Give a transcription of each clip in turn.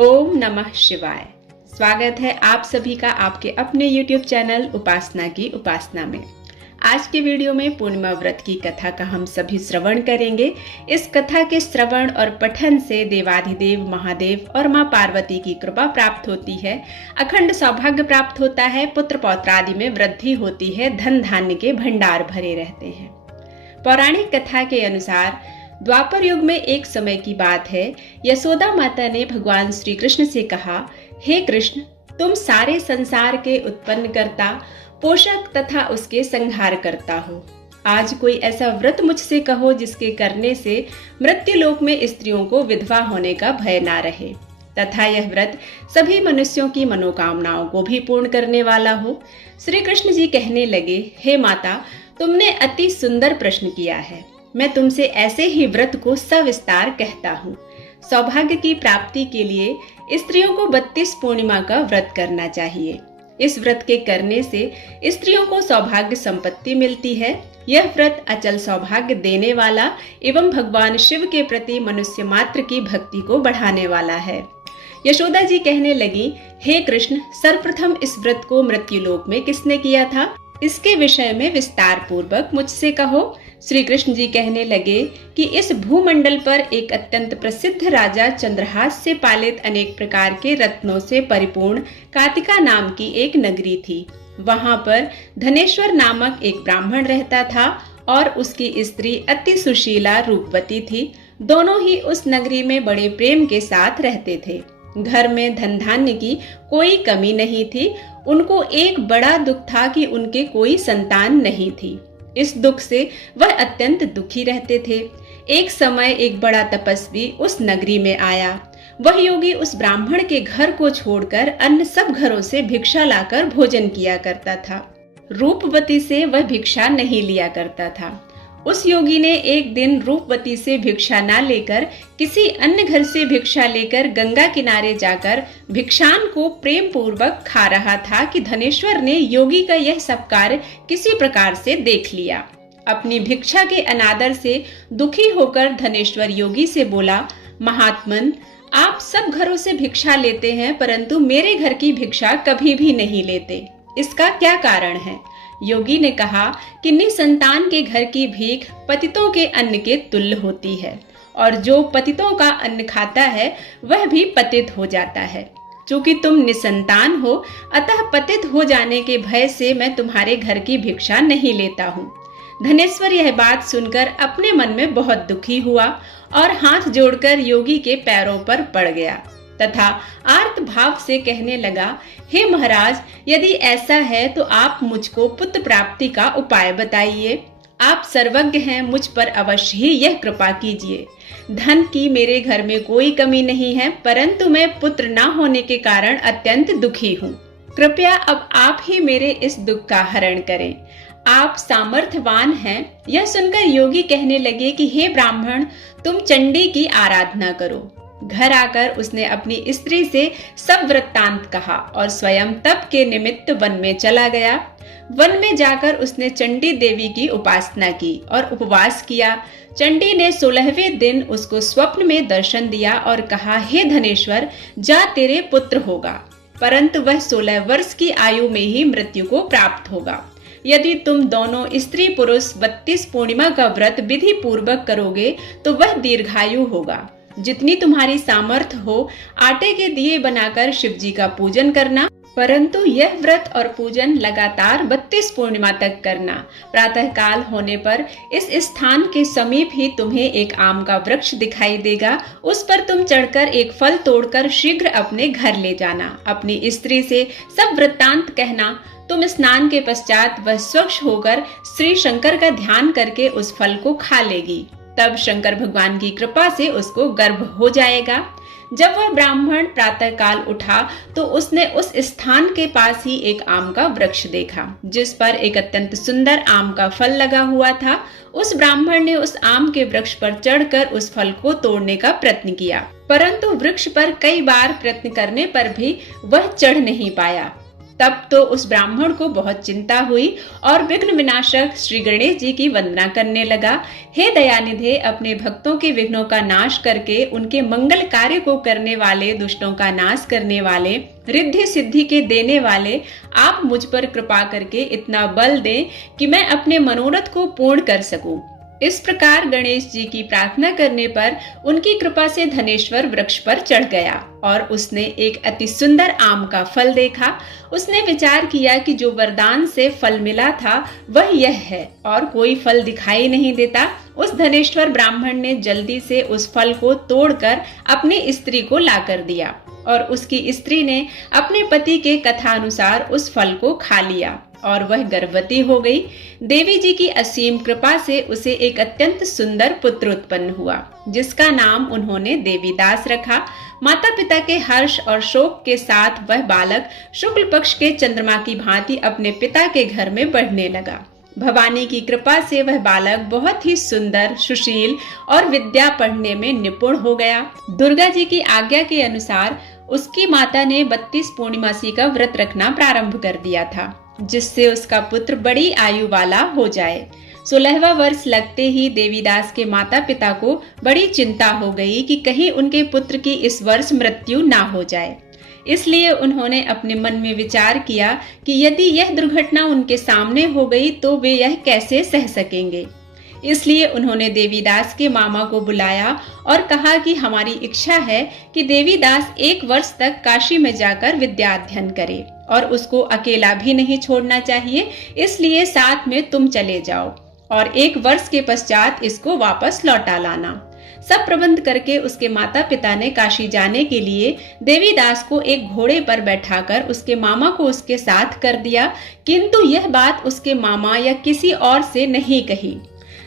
ओम नमः शिवाय। स्वागत है आप सभी का आपके अपने YouTube चैनल उपासना की उपासना में। आज के वीडियो में पूर्णिमा व्रत की कथा का हम सभी श्रवण करेंगे। इस कथा के श्रवण और पठन से देवाधिदेव महादेव और मां पार्वती की कृपा प्राप्त होती है, अखंड सौभाग्य प्राप्त होता है, पुत्र पौत्र आदि में वृद्धि होती है, धन धान्य के भंडार भरे रहते हैं। पौराणिक कथा के अनुसार द्वापर युग में एक समय की बात है। यशोदा माता ने भगवान श्री कृष्ण से कहा, हे कृष्ण, तुम सारे संसार के उत्पन्न करता, पोषक तथा उसके संहार करता हो। आज कोई ऐसा व्रत मुझसे कहो जिसके करने से मृत्युलोक में स्त्रियों को विधवा होने का भय ना रहे तथा यह व्रत सभी मनुष्यों की मनोकामनाओं को भी पूर्ण करने वाला हो। श्री कृष्ण जी कहने लगे, हे माता, तुमने अति सुंदर प्रश्न किया है। मैं तुमसे ऐसे ही व्रत को सविस्तार कहता हूँ। सौभाग्य की प्राप्ति के लिए स्त्रियों को 32 पूर्णिमा का व्रत करना चाहिए। इस व्रत के करने से स्त्रियों को सौभाग्य संपत्ति मिलती है। यह व्रत अचल सौभाग्य देने वाला एवं भगवान शिव के प्रति मनुष्य मात्र की भक्ति को बढ़ाने वाला है। यशोदा जी कहने लगी, हे कृष्ण, सर्वप्रथम इस व्रत को मृत्युलोक में किसने किया था, इसके विषय में विस्तार पूर्वक मुझसे कहो। श्री कृष्ण जी कहने लगे कि इस भूमंडल पर एक अत्यंत प्रसिद्ध राजा चंद्रहास से पालित अनेक प्रकार के रत्नों से परिपूर्ण कातिका नाम की एक नगरी थी। वहां पर धनेश्वर नामक एक ब्राह्मण रहता था और उसकी स्त्री अति सुशीला रूपवती थी। दोनों ही उस नगरी में बड़े प्रेम के साथ रहते थे। घर में धन धान्य की कोई कमी नहीं थी। उनको एक बड़ा दुख था कि उनके कोई संतान नहीं थी। इस दुख से वह अत्यंत दुखी रहते थे। एक समय एक बड़ा तपस्वी उस नगरी में आया। वह योगी उस ब्राह्मण के घर को छोड़कर अन्य सब घरों से भिक्षा लाकर भोजन किया करता था। रूपवती से वह भिक्षा नहीं लिया करता था। उस योगी ने एक दिन रूपवती से भिक्षा न लेकर किसी अन्य घर से भिक्षा लेकर गंगा किनारे जाकर भिक्षान को प्रेम पूर्वक खा रहा था कि धनेश्वर ने योगी का यह सब कार्य किसी प्रकार से देख लिया। अपनी भिक्षा के अनादर से दुखी होकर धनेश्वर योगी से बोला, महात्मन, आप सब घरों से भिक्षा लेते हैं परंतु मेरे घर की भिक्षा कभी भी नहीं लेते, इसका क्या कारण है? योगी ने कहा कि निसंतान के घर की भीख पतितों के अन्न के तुल्य होती है और जो पतितों का अन्न खाता है वह भी पतित हो जाता है। चूंकि तुम निसंतान हो, अतः पतित हो जाने के भय से मैं तुम्हारे घर की भिक्षा नहीं लेता हूँ। धनेश्वर यह बात सुनकर अपने मन में बहुत दुखी हुआ और हाथ जोड़कर योगी के पैरों पर पड़ गया तथा आर्त भाव से कहने लगा, हे महाराज, यदि ऐसा है तो आप मुझको पुत्र प्राप्ति का उपाय बताइए। आप सर्वज्ञ हैं, मुझ पर अवश्य ही यह कृपा कीजिए। धन की मेरे घर में कोई कमी नहीं है परंतु मैं पुत्र न होने के कारण अत्यंत दुखी हूँ। कृपया अब आप ही मेरे इस दुख का हरण करें। आप सामर्थ्यवान हैं। यह सुनकर योगी कहने लगे कि हे ब्राह्मण, तुम चंडी की आराधना करो। घर आकर उसने अपनी स्त्री से सब वृत्तांत कहा और स्वयं तप के निमित्त वन में चला गया। वन में जाकर उसने चंडी देवी की उपासना की और उपवास किया। चंडी ने 16वें दिन उसको स्वप्न में दर्शन दिया और कहा, हे धनेश्वर, जा, तेरे पुत्र होगा, परंतु वह 16 वर्ष की आयु में ही मृत्यु को प्राप्त होगा। यदि तुम दोनों स्त्री पुरुष 32 पूर्णिमा का व्रत विधि पूर्वक करोगे तो वह दीर्घायु होगा। जितनी तुम्हारी सामर्थ्य हो, आटे के दिए बनाकर शिव जी का पूजन करना, परंतु यह व्रत और पूजन लगातार 32 पूर्णिमा तक करना। प्रातः काल होने पर इस स्थान के समीप ही तुम्हें एक आम का वृक्ष दिखाई देगा। उस पर तुम चढ़कर एक फल तोड़कर शीघ्र अपने घर ले जाना। अपनी स्त्री से सब वृत्तांत कहना। तुम स्नान के पश्चात वह स्वच्छ होकर श्री शंकर का ध्यान करके उस फल को खा लेगी। तब शंकर भगवान की कृपा से उसको गर्भ हो जाएगा। जब वह ब्राह्मण प्रातः काल उठा तो उसने उस स्थान के पास ही एक आम का वृक्ष देखा जिस पर एक अत्यंत सुंदर आम का फल लगा हुआ था। उस ब्राह्मण ने उस आम के वृक्ष पर चढ़कर उस फल को तोड़ने का प्रयत्न किया, परंतु वृक्ष पर कई बार प्रयत्न करने पर भी वह चढ़ नहीं पाया। तब तो उस ब्राह्मण को बहुत चिंता हुई और विघ्न विनाशक श्री गणेश जी की वंदना करने लगा। हे दयानिधे, अपने भक्तों के विघ्नों का नाश करके उनके मंगल कार्य को करने वाले, दुष्टों का नाश करने वाले, रिद्धि सिद्धि के देने वाले, आप मुझ पर कृपा करके इतना बल दें कि मैं अपने मनोरथ को पूर्ण कर सकूं। इस प्रकार गणेश जी की प्रार्थना करने पर उनकी कृपा से धनेश्वर वृक्ष पर चढ़ गया और उसने एक अति सुंदर आम का फल देखा। उसने विचार किया कि जो वरदान से फल मिला था वह यह है और कोई फल दिखाई नहीं देता। उस धनेश्वर ब्राह्मण ने जल्दी से उस फल को तोड़कर अपनी स्त्री को लाकर दिया और उसकी स्त्री ने अपने पति के कथानुसार उस फल को खा लिया और वह गर्भवती हो गई। देवी जी की असीम कृपा से उसे एक अत्यंत सुंदर पुत्र उत्पन्न हुआ, जिसका नाम उन्होंने देवीदास रखा। माता पिता के हर्ष और शोक के साथ वह बालक शुक्ल पक्ष के चंद्रमा की भांति अपने पिता के घर में बढ़ने लगा। भवानी की कृपा से वह बालक बहुत ही सुंदर, सुशील और विद्या पढ़ने में निपुण हो गया। दुर्गा जी की आज्ञा के अनुसार उसकी माता ने 32 पूर्णिमासी का व्रत रखना प्रारंभ कर दिया था, जिससे उसका पुत्र बड़ी आयु वाला हो जाए। 16वां वर्ष लगते ही देवीदास के माता पिता को बड़ी चिंता हो गई कि कहीं उनके पुत्र की इस वर्ष मृत्यु ना हो जाए। इसलिए उन्होंने अपने मन में विचार किया कि यदि यह दुर्घटना उनके सामने हो गई तो वे यह कैसे सह सकेंगे। इसलिए उन्होंने देवीदास के मामा को बुलाया और कहा कि हमारी इच्छा है कि देवीदास 1 वर्ष तक काशी में जाकर विद्या अध्ययन करे और उसको अकेला भी नहीं छोड़ना चाहिए, इसलिए साथ में तुम चले जाओ और 1 वर्ष के पश्चात इसको वापस लौटा लाना। सब प्रबंध करके उसके माता पिता ने काशी जाने के लिए देवीदास को एक घोड़े पर बैठाकर उसके मामा को उसके साथ कर दिया, किंतु यह बात उसके मामा या किसी और से नहीं कही।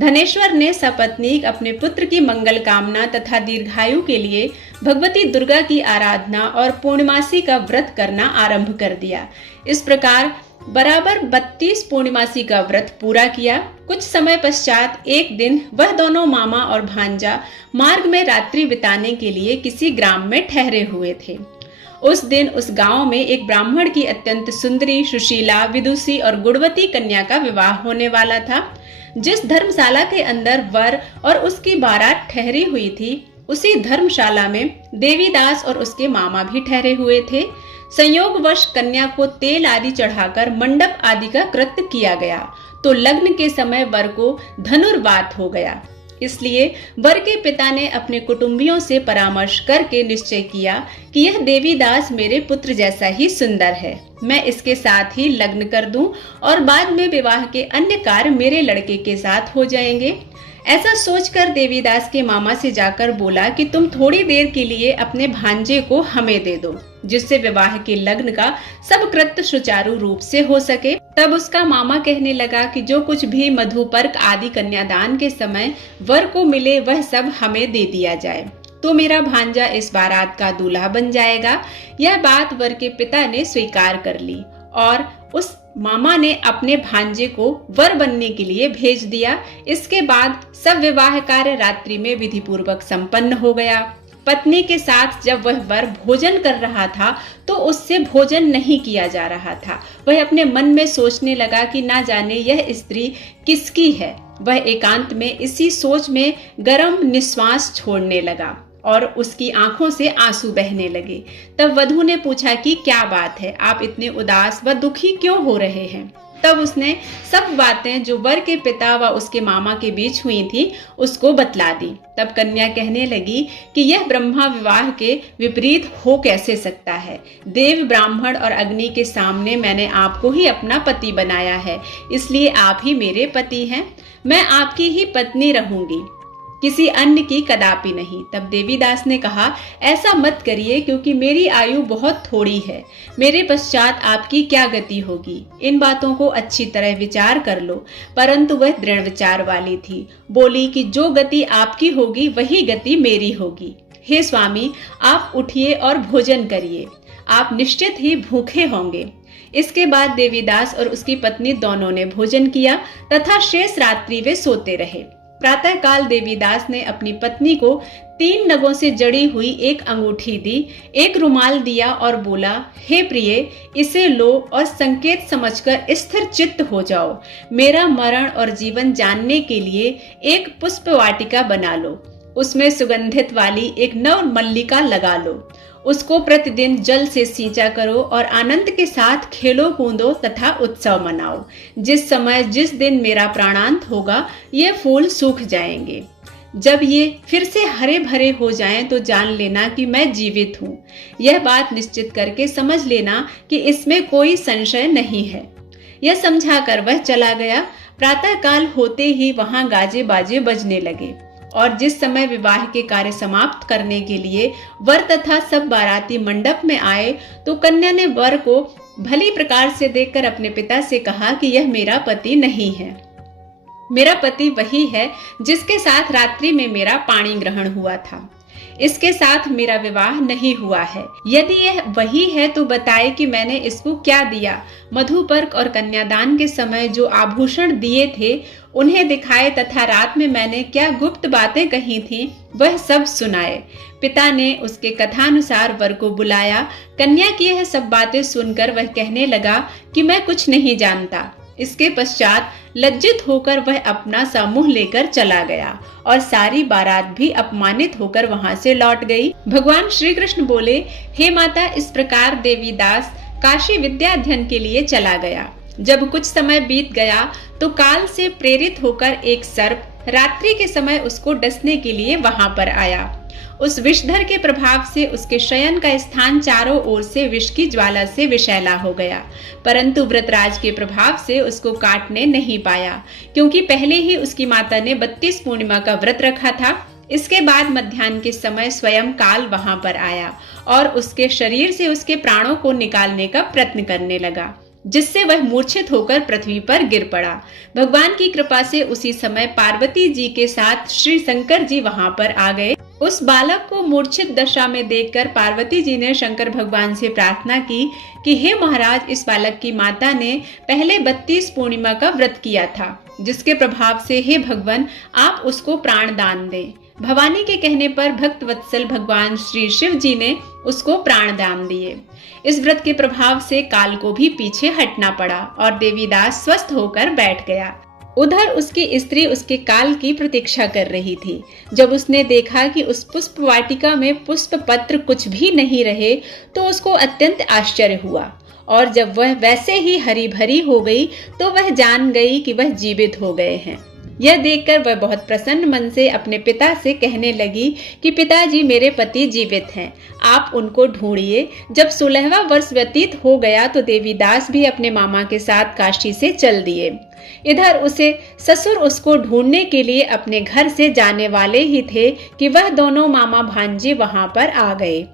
धनेश्वर ने सपत्नीक अपने पुत्र की मंगल कामना तथा दीर्घायु के लिए भगवती दुर्गा की आराधना और पूर्णिमासी का व्रत करना आरंभ कर दिया। इस प्रकार बराबर 32 पूर्णिमासी का व्रत पूरा किया। कुछ समय पश्चात एक दिन वह दोनों मामा और भांजा मार्ग में रात्रि बिताने के लिए किसी ग्राम में ठहरे हुए थे। उस दिन उस गांव में एक ब्राह्मण की अत्यंत सुंदरी, सुशीला, विदुषी और गुणवती कन्या का विवाह होने वाला था। जिस धर्मशाला के अंदर वर और उसकी बारात ठहरी हुई थी, उसी धर्मशाला में देवीदास और उसके मामा भी ठहरे हुए थे। संयोगवश कन्या को तेल आदि चढ़ाकर मंडप आदि का कृत्य किया गया तो लग्न के समय वर को धनुर्वात हो गया। इसलिए वर के पिता ने अपने कुटुंबियों से परामर्श करके निश्चय किया कि यह देवीदास मेरे पुत्र जैसा ही सुंदर है, मैं इसके साथ ही लग्न कर दूं और बाद में विवाह के अन्य कार्य मेरे लड़के के साथ हो जाएंगे। ऐसा सोचकर देवीदास के मामा से जाकर बोला कि तुम थोड़ी देर के लिए अपने भांजे को हमें दे दो, जिससे विवाह के लग्न का सब कृत्य सुचारू रूप से हो सके। तब उसका मामा कहने लगा कि जो कुछ भी मधुपर्क आदि कन्यादान के समय वर को मिले वह सब हमें दे दिया जाए, तो मेरा भांजा इस बारात का दूल्हा बन जाएगा। यह बात वर के पिता ने स्वीकार कर ली और उस मामा ने अपने भांजे को वर बनने के लिए भेज दिया। इसके बाद सब विवाह कार्य रात्रि में विधि पूर्वक संपन्न हो गया। पत्नी के साथ जब वह वर भोजन कर रहा था तो उससे भोजन नहीं किया जा रहा था। वह अपने मन में सोचने लगा कि ना जाने यह स्त्री किसकी है। वह एकांत में इसी सोच में गर्म निश्वास छोड़ने लगा और उसकी आंखों से आंसू बहने लगे। तब वधू ने पूछा कि क्या बात है, आप इतने उदास व दुखी क्यों हो रहे हैं। तब उसने सब बातें जो वर के पिता व उसके मामा के बीच हुई थी उसको बतला दी। तब कन्या कहने लगी कि यह ब्रह्मा विवाह के विपरीत हो कैसे सकता है। देव, ब्राह्मण और अग्नि के सामने मैंने आपको ही अपना पति बनाया है, इसलिए आप ही मेरे पति हैं। मैं आपकी ही पत्नी रहूंगी, किसी अन्य की कदापि नहीं। तब देवीदास ने कहा, ऐसा मत करिए, क्योंकि मेरी आयु बहुत थोड़ी है, मेरे पश्चात आपकी क्या गति होगी। इन बातों को अच्छी तरह विचार कर लो। परंतु वह दृढ़ विचार वाली थी। बोली कि जो गति आपकी होगी वही गति मेरी होगी। हे स्वामी, आप उठिए और भोजन करिए, आप निश्चित ही भूखे होंगे। इसके बाद देवीदास और उसकी पत्नी दोनों ने भोजन किया तथा शेष रात्रि वे सोते रहे। प्रातःकाल देवीदास ने अपनी पत्नी को 3 नगों से जड़ी हुई एक अंगूठी दी, एक रुमाल दिया और बोला, हे प्रिय, इसे लो और संकेत समझकर स्थिर चित्त हो जाओ। मेरा मरण और जीवन जानने के लिए एक पुष्प वाटिका बना लो, उसमें सुगंधित वाली एक नव मल्लिका लगा लो, उसको प्रतिदिन जल से सींचा करो और आनंद के साथ खेलो कूदो तथा उत्सव मनाओ। जिस समय जिस दिन मेरा प्राणांत होगा ये फूल सूख जाएंगे। जब ये फिर से हरे भरे हो जाएं तो जान लेना कि मैं जीवित हूँ। यह बात निश्चित करके समझ लेना कि इसमें कोई संशय नहीं है। यह समझाकर वह चला गया। प्रातःकाल होते ही वहां गाजे बाजे बजने लगे और जिस समय विवाह के कार्य समाप्त करने के लिए वर तथा सब बाराती मंडप में आए तो कन्या ने वर को भली प्रकार से देखकर अपने पिता से कहा कि यह मेरा पति नहीं है। मेरा पति वही है जिसके साथ रात्रि में मेरा पाणी ग्रहण हुआ था। इसके साथ मेरा विवाह नहीं हुआ है। यदि यह वही है तो बताए कि मैंने इसको क्या दिया। मधुपर्क और कन्यादान के समय जो आभूषण दिए थे उन्हें दिखाए तथा रात में मैंने क्या गुप्त बातें कही थी वह सब सुनाए। पिता ने उसके कथानुसार वर को बुलाया। कन्या की यह सब बातें सुनकर वह कहने लगा कि मैं कुछ नहीं जानता। इसके पश्चात लज्जित होकर वह अपना सा मुंह लेकर चला गया और सारी बारात भी अपमानित होकर वहां से लौट गई। भगवान श्री कृष्ण बोले, हे माता, इस प्रकार देवीदास काशी विद्या अध्ययन के लिए चला गया। जब कुछ समय बीत गया तो काल से प्रेरित होकर एक सर्प रात्रि के समय उसको डसने के लिए वहां पर आया। उस विषधर के प्रभाव से उसके शयन का स्थान चारों ओर से विष की ज्वाला से विषैला हो गया, परंतु व्रतराज के प्रभाव से उसको काटने नहीं पाया, क्योंकि पहले ही उसकी माता ने 32 पूर्णिमा का व्रत रखा था। इसके बाद मध्याह्न के समय स्वयं काल वहां पर आया और उसके शरीर से उसके प्राणों को निकालने का प्रयत्न करने लगा, जिससे वह मूर्छित होकर पृथ्वी पर गिर पड़ा। भगवान की कृपा से उसी समय पार्वती जी के साथ श्री शंकर जी वहां पर आ गए। उस बालक को मूर्छित दशा में देखकर पार्वती जी ने शंकर भगवान से प्रार्थना की कि हे महाराज, इस बालक की माता ने पहले 32 पूर्णिमा का व्रत किया था, जिसके प्रभाव से हे भगवान आप उसको प्राण दान दें। भवानी के कहने पर भक्त वत्सल भगवान श्री शिव जी ने उसको प्राण दान दिए। इस व्रत के प्रभाव से काल को भी पीछे हटना पड़ा और देवीदास स्वस्थ होकर बैठ गया। उधर उसकी स्त्री उसके काल की प्रतीक्षा कर रही थी। जब उसने देखा कि उस पुष्प वाटिका में पुष्प पत्र कुछ भी नहीं रहे तो उसको अत्यंत आश्चर्य हुआ और जब वह वैसे ही हरी भरी हो गई तो वह जान गई कि वह जीवित हो गए हैं। यह देखकर वह बहुत प्रसन्न मन से अपने पिता से कहने लगी कि पिताजी, मेरे पति जीवित हैं, आप उनको ढूंढिए। जब 16वां वर्ष व्यतीत हो गया तो देवीदास भी अपने मामा के साथ काशी से चल दिए। इधर उसे ससुर उसको ढूंढने के लिए अपने घर से जाने वाले ही थे कि वह दोनों मामा भांजे वहां पर आ गए।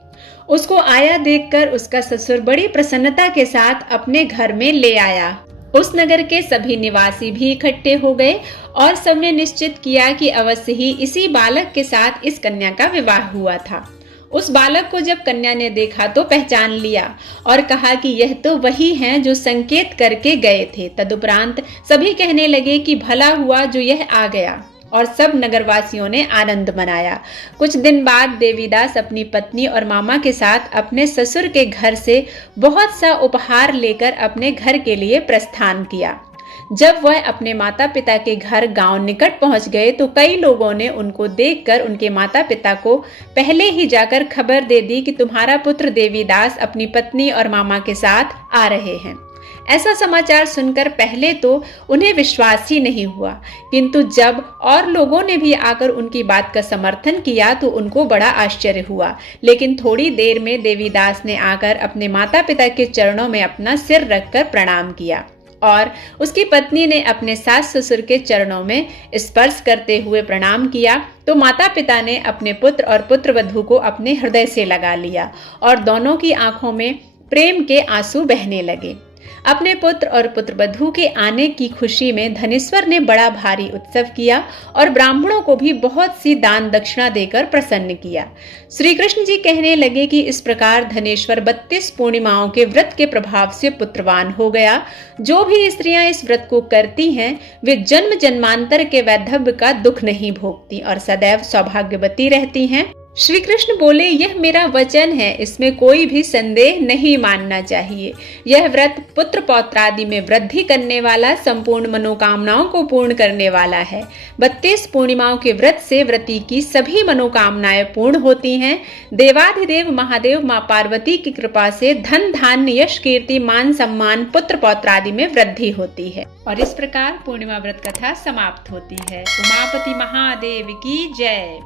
उसको आया देखकर उसका ससुर बड़ी प्रसन्नता के साथ अपने घर में ले आया। उस नगर के सभी निवासी भी इकट्ठे हो गए और सबने निश्चित किया कि अवश्य ही इसी बालक के साथ इस कन्या का विवाह हुआ था। उस बालक को जब कन्या ने देखा तो पहचान लिया और कहा कि यह तो वही हैं जो संकेत करके गए थे। तदुपरांत सभी कहने लगे कि भला हुआ जो यह आ गया और सब नगरवासियों ने आनंद मनाया। कुछ दिन बाद देवीदास अपनी पत्नी और मामा के साथ अपने ससुर के घर से बहुत सा उपहार लेकर अपने घर के लिए प्रस्थान किया। जब वह अपने माता पिता के घर गांव निकट पहुंच गए तो कई लोगों ने उनको देखकर उनके माता पिता को पहले ही जाकर खबर दे दी कि तुम्हारा पुत्र देवीदास अपनी पत्नी और मामा के साथ आ रहे हैं। ऐसा समाचार सुनकर पहले तो उन्हें विश्वास ही नहीं हुआ, किंतु जब और लोगों ने भी आकर उनकी बात का समर्थन किया तो उनको बड़ा आश्चर्य हुआ। लेकिन थोड़ी देर में देवीदास ने आकर अपने माता पिता के चरणों में अपना सिर रखकर प्रणाम किया और उसकी पत्नी ने अपने सास ससुर के चरणों में स्पर्श करते हुए प्रणाम किया तो माता पिता ने अपने पुत्र और पुत्रवधू को अपने हृदय से लगा लिया और दोनों की आंखों में प्रेम के आंसू बहने लगे। अपने पुत्र और पुत्रवधू के आने की खुशी में धनेश्वर ने बड़ा भारी उत्सव किया और ब्राह्मणों को भी बहुत सी दान दक्षिणा देकर प्रसन्न किया। श्री कृष्ण जी कहने लगे कि इस प्रकार धनेश्वर 32 पूर्णिमाओं के व्रत के प्रभाव से पुत्रवान हो गया। जो भी स्त्रियां इस व्रत को करती हैं वे जन्म जन्मांतर के वैधव्य का दुख नहीं भोगती और सदैव सौभाग्यवती रहती हैं। श्री कृष्ण बोले, यह मेरा वचन है, इसमें कोई भी संदेह नहीं मानना चाहिए। यह व्रत पुत्र पौत्रादि में वृद्धि करने वाला, संपूर्ण मनोकामनाओं को पूर्ण करने वाला है। 32 पूर्णिमाओं के व्रत से व्रती की सभी मनोकामनाएं पूर्ण होती हैं। देवाधिदेव महादेव माँ पार्वती की कृपा से धन धान्य यश कीर्ति मान सम्मान पुत्र पौत्रादि में वृद्धि होती है। और इस प्रकार पूर्णिमा व्रत कथा समाप्त होती है। उमापति महादेव की जय।